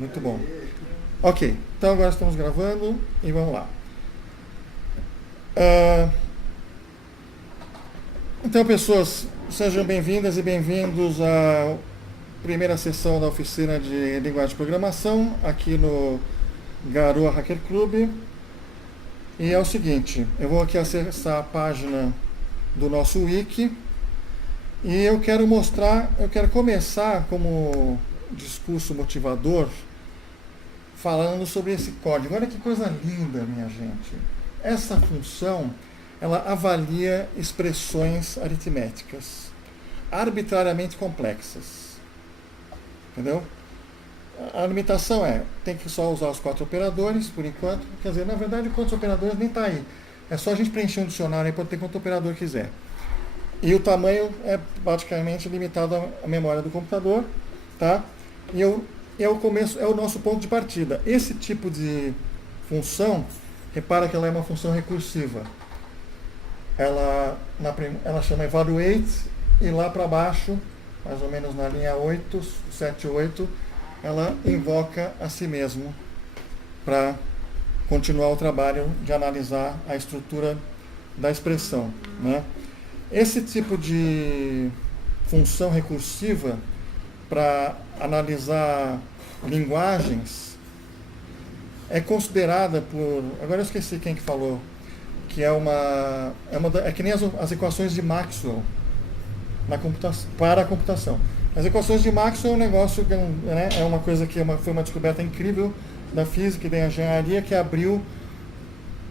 Muito bom. Ok, então agora estamos gravando e vamos lá. Então, pessoas, sejam bem-vindas e bem-vindos à primeira sessão da oficina de linguagem de programação aqui no Garoa Hacker Club. E é o seguinte, eu vou aqui acessar a página do nosso wiki e eu quero começar como discurso motivador falando sobre esse código. Olha que coisa linda, minha gente. Essa função, ela avalia expressões aritméticas arbitrariamente complexas. Entendeu? A limitação tem que só usar os 4 operadores, por enquanto. Quer dizer, na verdade, quantos operadores nem está aí. É só a gente preencher um dicionário aí para ter quanto operador quiser. E o tamanho é praticamente limitado à memória do computador, tá? E é o nosso ponto de partida. Esse tipo de função, repara que ela é uma função recursiva. Ela chama evaluate e lá para baixo, mais ou menos na linha 8, 7, 8, ela invoca a si mesmo para continuar o trabalho de analisar a estrutura da expressão, né? Esse tipo de função recursiva para analisar linguagens é considerada por... Agora eu esqueci quem que falou, que é que nem as equações de Maxwell para a computação. As equações de Maxwell é um negócio, né, é uma coisa que foi uma descoberta incrível da física e da engenharia que abriu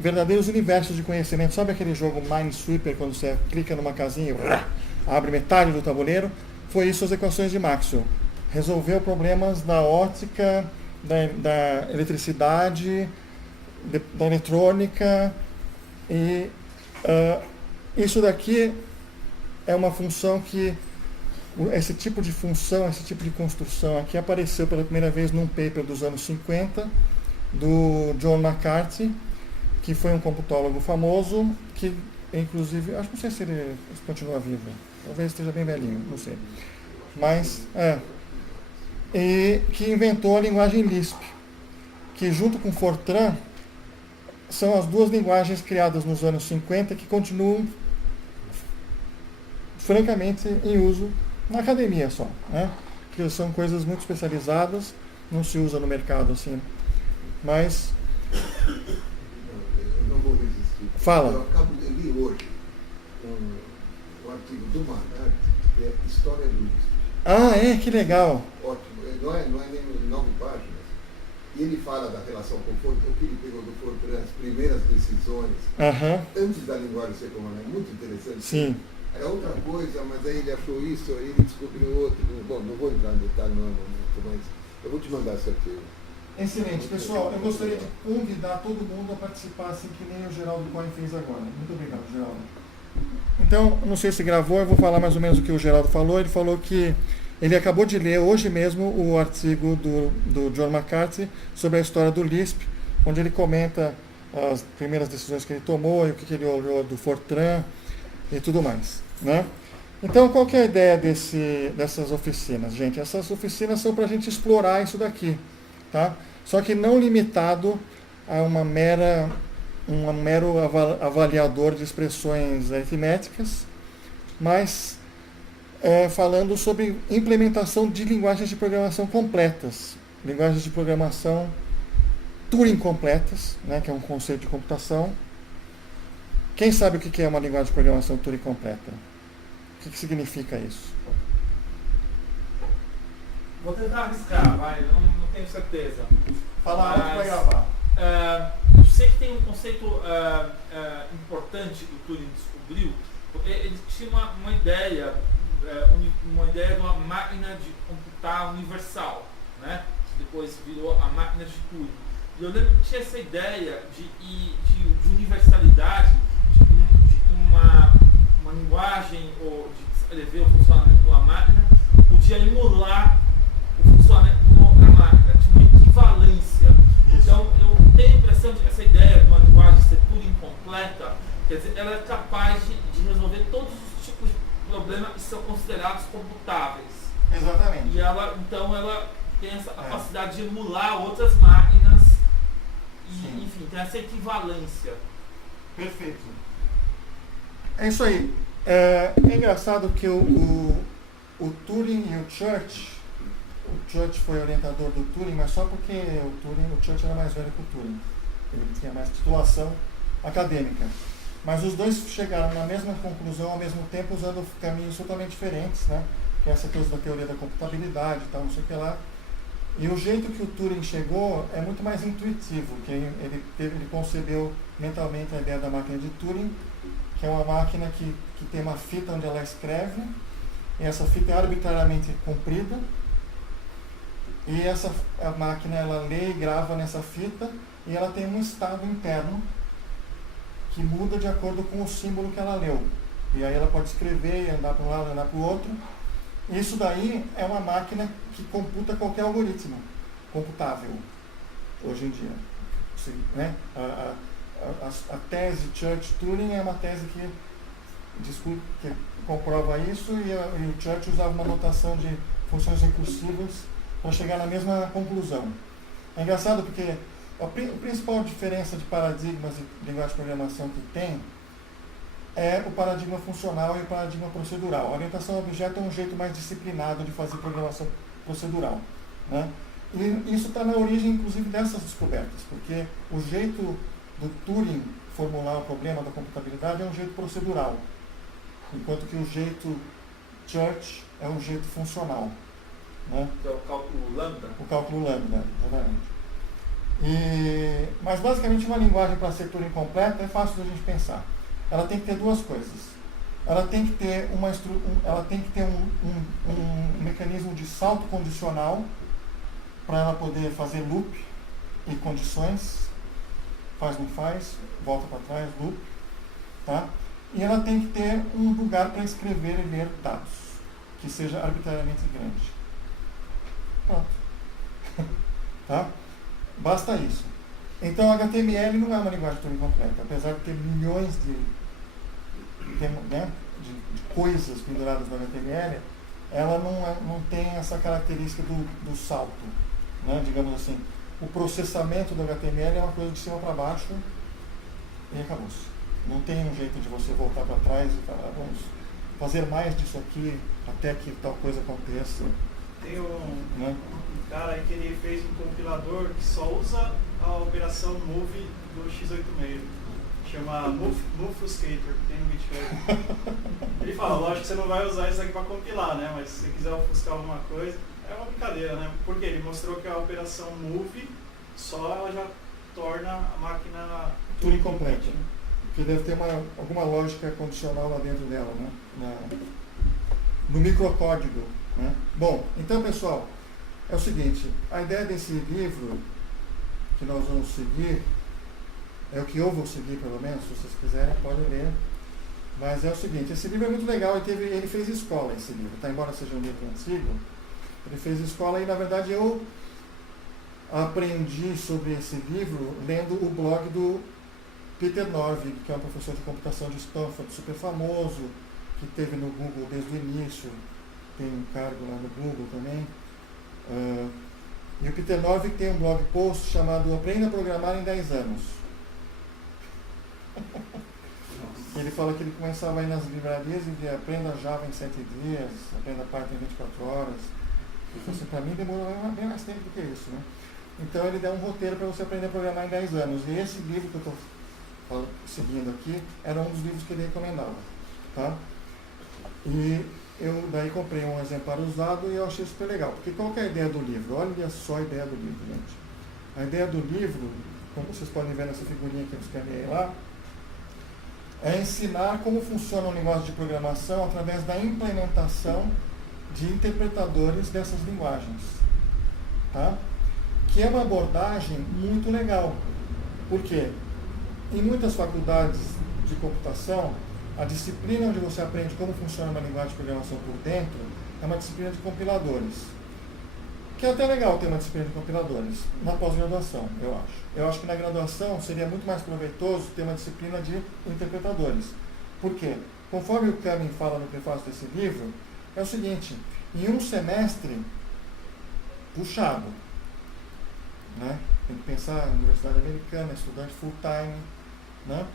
verdadeiros universos de conhecimento. Sabe aquele jogo Minesweeper, quando você clica numa casinha e abre metade do tabuleiro? Foi isso as equações de Maxwell. Resolveu problemas da óptica, da eletricidade, da eletrônica, e isso daqui é uma função que, esse tipo de função, esse tipo de construção aqui apareceu pela primeira vez num paper dos anos 50, do John McCarthy, que foi um computólogo famoso, que inclusive, não sei se ele continua vivo, talvez esteja bem velhinho, não sei. Mas, e que inventou a linguagem Lisp, que junto com Fortran, são as duas linguagens criadas nos anos 50 que continuam francamente em uso na academia só, né? Que são coisas muito especializadas, não se usa no mercado assim, mas... Eu não vou resistir. Fala. Eu li hoje um artigo do Manhart, que é História do Lisp. Que legal. Ótimo, não é nem 9 páginas. E ele fala da relação com o Fortran, o que ele pegou do Fortran, as primeiras decisões, antes da linguagem ser comum, é muito interessante. Sim. É outra coisa, mas aí ele achou isso, aí ele descobriu outro. Bom, não vou entrar em detalhe, mas eu vou te mandar esse artigo. Excelente. Pessoal, eu gostaria de convidar todo mundo a participar, assim que nem o Geraldo Cohen fez agora. Muito obrigado, Geraldo. Então, não sei se gravou, eu vou falar mais ou menos o que o Geraldo falou. Ele falou que ele acabou de ler hoje mesmo o artigo do John McCarthy sobre a história do Lisp, onde ele comenta as primeiras decisões que ele tomou e o que ele olhou do Fortran e tudo mais, né? Então, qual que é a ideia dessas oficinas, gente? Essas oficinas são para a gente explorar isso daqui, tá? Só que não limitado a um mero avaliador de expressões aritméticas, mas falando sobre implementação de linguagens de programação completas, linguagens de programação Turing completas, né, que é um conceito de computação. Quem sabe o que é uma linguagem de programação Turing completa? O que significa isso? Vou tentar arriscar, vai, não tenho certeza. Fala alto para gravar. Eu sei que tem um conceito importante que o Turing descobriu. Ele tinha uma ideia de uma máquina de computar universal, né? Depois virou a máquina de Turing. E eu lembro que tinha essa ideia de universalidade, de uma linguagem ou de descrever o funcionamento de uma máquina, podia emular o funcionamento de uma outra máquina, tinha uma equivalência. Então eu tenho a impressão de que essa ideia de uma linguagem ser Turing completa, quer dizer, ela é capaz de resolver todos os tipos de problemas que são considerados computáveis. Exatamente. E ela tem essa capacidade de emular outras máquinas e, enfim, tem essa equivalência. Perfeito. É isso aí. É engraçado que o Turing e o Church foi orientador do Turing, mas só porque o Church era mais velho que o Turing. Ele tinha mais titulação acadêmica. Mas os dois chegaram na mesma conclusão ao mesmo tempo, usando caminhos totalmente diferentes, né? Que é essa coisa da teoria da computabilidade e tal, não sei o que lá. E o jeito que o Turing chegou é muito mais intuitivo, que ele concebeu mentalmente a ideia da máquina de Turing, que é uma máquina que tem uma fita onde ela escreve, e essa fita é arbitrariamente comprida, e a máquina ela lê e grava nessa fita, e ela tem um estado interno que muda de acordo com o símbolo que ela leu. E aí ela pode escrever e andar para um lado, andar para o outro. Isso daí é uma máquina que computa qualquer algoritmo computável, hoje em dia. Né? A tese Church-Turing é uma tese que comprova isso, e o Church usava uma notação de funções recursivas para chegar na mesma conclusão. É engraçado porque a principal diferença de paradigmas de linguagem de programação que tem é o paradigma funcional e o paradigma procedural. A orientação a objeto é um jeito mais disciplinado de fazer programação procedural, né? E isso está na origem, inclusive, dessas descobertas, porque o jeito do Turing formular o problema da computabilidade é um jeito procedural, enquanto que o jeito Church é um jeito funcional, né? Que é o cálculo lambda. O cálculo lambda, exatamente. Mas basicamente uma linguagem para ser Turing completa é fácil de a gente pensar. Ela tem que ter duas coisas. Ela tem que ter um mecanismo de salto condicional para ela poder fazer loop e condições, faz, não faz, volta para trás, loop, tá? E ela tem que ter um lugar para escrever e ler dados, que seja arbitrariamente grande. Pronto. Tá? Basta isso. Então, HTML não é uma linguagem Turing completa, apesar de ter milhões de coisas penduradas no HTML, ela não tem essa característica do salto, né? Digamos assim, o processamento do HTML é uma coisa de cima para baixo e acabou-se. Não tem um jeito de você voltar para trás e falar, vamos fazer mais disso aqui até que tal coisa aconteça. Tem um cara aí que ele fez um compilador que só usa a operação move do x86. Chama Mofuscator, tem no GitHub. Ele fala, lógico que você não vai usar isso aqui para compilar, né? Mas se você quiser ofuscar alguma coisa, é uma brincadeira, né? Porque ele mostrou que a operação move só ela já torna a máquina Turing completa. Porque deve ter alguma lógica condicional lá dentro dela, né? No microcódigo, né? Bom, então pessoal, é o seguinte, a ideia desse livro que nós vamos seguir, é o que eu vou seguir pelo menos, se vocês quiserem podem ler, mas é o seguinte, esse livro é muito legal, ele fez escola esse livro, tá? Embora seja um livro antigo, ele fez escola e na verdade eu aprendi sobre esse livro lendo o blog do Peter Norvig, que é um professor de computação de Stanford, super famoso, que teve no Google desde o início, tem um cargo lá no Google também. E o Peter Norvig tem um blog post chamado Aprenda a Programar em 10 anos. Ele fala que ele começava a ir nas livrarias e via Aprenda Java em 7 dias, Aprenda Python em 24 horas. Ele falou assim, para mim demorou bem mais tempo do que isso, né? Então ele dá um roteiro para você aprender a programar em 10 anos. E esse livro que eu estou seguindo aqui era um dos livros que ele recomendava, tá? E eu daí comprei um exemplar usado e eu achei super legal. Porque qual que é a ideia do livro? Olha só a ideia do livro, gente. A ideia do livro, como vocês podem ver nessa figurinha que eu escaneei lá, é ensinar como funciona o negócio de programação através da implementação de interpretadores dessas linguagens, tá? Que é uma abordagem muito legal. Por quê? Em muitas faculdades de computação, a disciplina onde você aprende como funciona uma linguagem de programação por dentro é uma disciplina de compiladores. Que é até legal ter uma disciplina de compiladores na pós-graduação, eu acho. Eu acho que na graduação seria muito mais proveitoso ter uma disciplina de interpretadores. Por quê? Conforme o Kamin fala no prefácio desse livro, é o seguinte, em um semestre, puxado, né? Tem que pensar em universidade americana, estudante full time, né?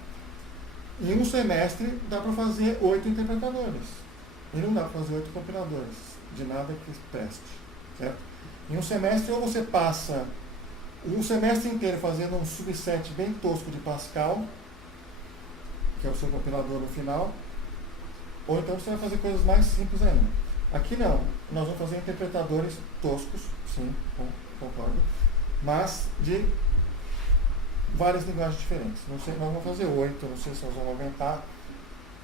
Em um semestre dá para fazer 8 interpretadores. E não dá para fazer 8 compiladores, de nada que preste, certo? Em um semestre, ou você passa um semestre inteiro fazendo um subset bem tosco de Pascal, que é o seu compilador no final, ou então você vai fazer coisas mais simples ainda. Aqui não, nós vamos fazer interpretadores toscos, sim, concordo, mas de várias linguagens diferentes. Não sei, nós vamos fazer 8, não sei se nós vamos aguentar,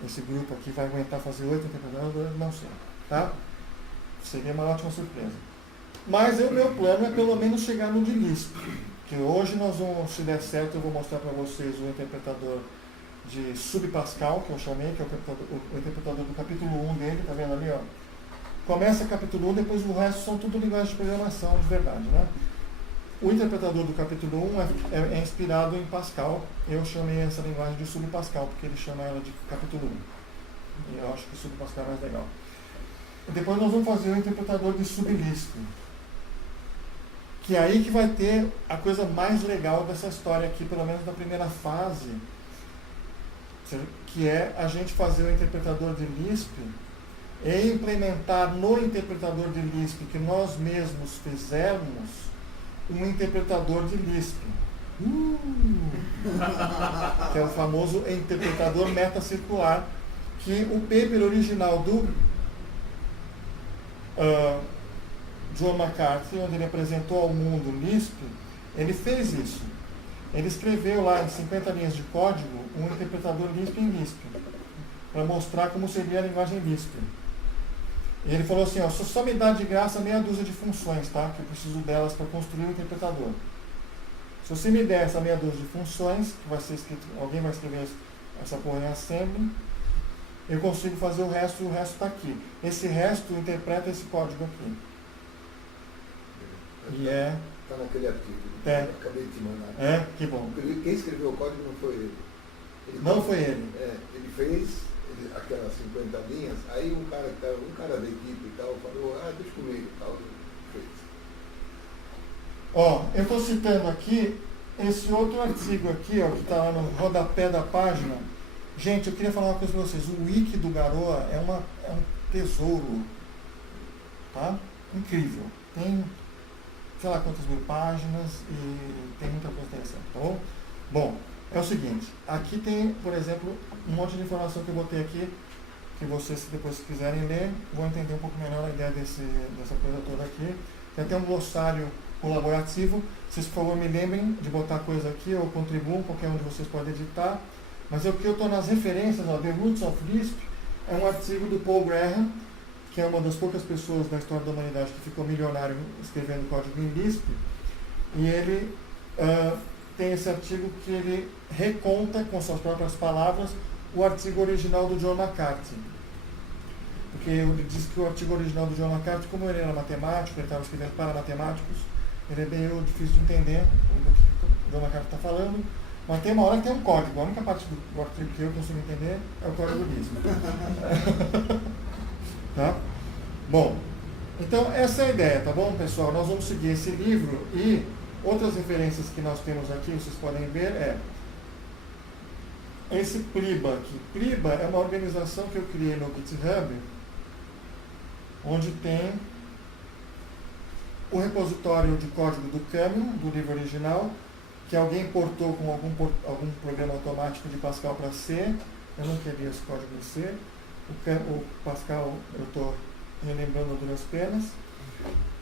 esse grupo aqui vai aguentar fazer 8 interpretadores, não sei, tá? Seria uma ótima surpresa. Mas o meu plano é pelo menos chegar no de Lisp, que hoje nós vamos, se der certo, eu vou mostrar para vocês o interpretador de subpascal, que eu chamei, que é o interpretador do capítulo 1 dele, tá vendo ali, ó? Começa capítulo 1, depois o resto são tudo linguagens de programação de verdade, né? O interpretador do capítulo 1 é inspirado em Pascal. Eu chamei essa linguagem de subpascal, porque ele chama ela de capítulo 1. E eu acho que subpascal é mais legal. E depois nós vamos fazer o interpretador de sublisp, que é aí que vai ter a coisa mais legal dessa história aqui, pelo menos na primeira fase, que é a gente fazer o interpretador de Lisp e implementar no interpretador de Lisp que nós mesmos fizermos um interpretador de Lisp. Que é o famoso interpretador metacircular, que o paper original do John McCarthy, onde ele apresentou ao mundo Lisp, ele fez isso. Ele escreveu lá em 50 linhas de código um interpretador Lisp em Lisp, para mostrar como seria a linguagem Lisp. E ele falou assim, ó, só me dá de graça meia dúzia de funções, tá? Que eu preciso delas para construir o interpretador. Se você me der essa meia dúzia de funções, que vai ser escrito, alguém vai escrever essa porra em assembly, eu consigo fazer o resto e o resto está aqui. Esse resto interpreta esse código aqui. E é... Está naquele artigo. É. Eu acabei de te mandar. É? Que bom. Quem escreveu o código não foi ele. Não foi ele. Ele fez aquelas 50 linhas, aí um cara da equipe e tal falou, deixa comigo e tal, fez. Ó, eu estou citando aqui esse outro artigo aqui, ó, que está lá no rodapé da página. Gente, eu queria falar uma coisa para vocês. O wiki do Garoa é um tesouro, tá? Incrível. Tem, sei lá quantas mil páginas e tem muita coisa interessante, tá bom? Bom, é o seguinte, aqui tem, por exemplo, um monte de informação que eu botei aqui, que vocês, se depois quiserem ler, vão entender um pouco melhor a ideia dessa coisa toda aqui. Tem até um glossário colaborativo. Vocês, por favor, me lembrem de botar coisa aqui, ou contribuam, qualquer um de vocês pode editar. Mas o que eu estou nas referências, ó, The Roots of Lisp, é um artigo do Paul Graham, que é uma das poucas pessoas da história da humanidade que ficou milionário escrevendo código em Lisp. E ele tem esse artigo que ele reconta com suas próprias palavras o artigo original do John McCarthy. Porque ele diz que o artigo original do John McCarthy, como ele era matemático, ele estava escrevendo para matemáticos, ele é meio difícil de entender do que o John McCarthy está falando, mas tem uma hora que tem um código. A única parte do artigo que eu consigo entender é o código Lisp. Tá? Bom, então essa é a ideia, tá bom, pessoal? Nós vamos seguir esse livro e outras referências que nós temos aqui, vocês podem ver, esse Priba aqui. Priba é uma organização que eu criei no GitHub, onde tem o repositório de código do Camel, do livro original, que alguém portou com algum programa automático de Pascal para C. Eu não queria esse código em C. O Pascal eu estou relembrando a duras penas.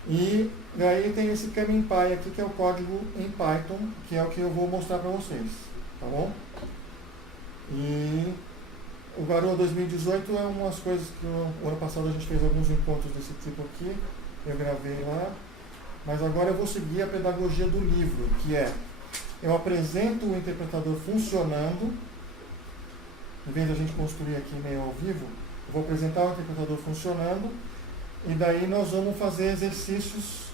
E daí tem esse CamImpy aqui, que é o código em Python, que é o que eu vou mostrar para vocês. Tá bom? E o Garoa 2018 é umas coisas que o ano passado a gente fez alguns encontros desse tipo aqui. Eu gravei lá. Mas agora eu vou seguir a pedagogia do livro, que é: eu apresento o interpretador funcionando. Em vez de a gente construir aqui meio ao vivo, eu vou apresentar o interpretador funcionando, e daí nós vamos fazer exercícios.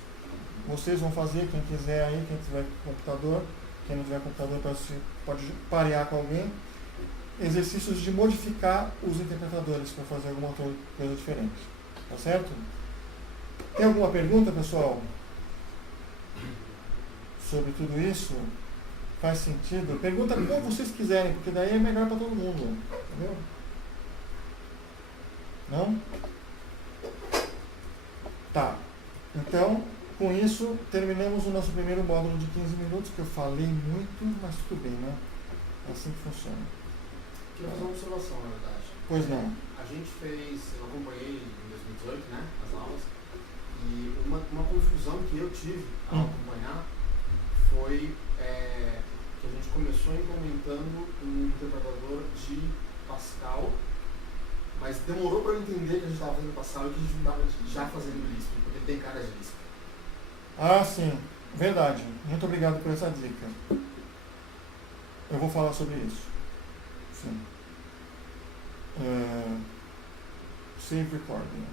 Vocês vão fazer, quem quiser aí, quem tiver computador, quem não tiver computador pode parear com alguém, exercícios de modificar os interpretadores para fazer alguma outra coisa diferente. Tá certo? Tem alguma pergunta, pessoal? sobre tudo isso, faz sentido, pergunta como vocês quiserem, porque daí é melhor para todo mundo. Entendeu? Não? Tá. Então, com isso, terminamos o nosso primeiro módulo de 15 minutos, que eu falei muito, mas tudo bem, né? É assim que funciona. Queria fazer uma observação, na verdade. Pois não. A gente fez, eu acompanhei em 2018, né, as aulas, e uma confusão que eu tive ao acompanhar foi que a gente começou implementando um interpretador de Pascal, mas demorou para eu entender que a gente estava fazendo Pascal e que a gente não estava já fazendo Lisp, porque tem cara de Lisp. Ah, sim. Verdade. Muito obrigado por essa dica. Eu vou falar sobre isso. Sim. Save recording.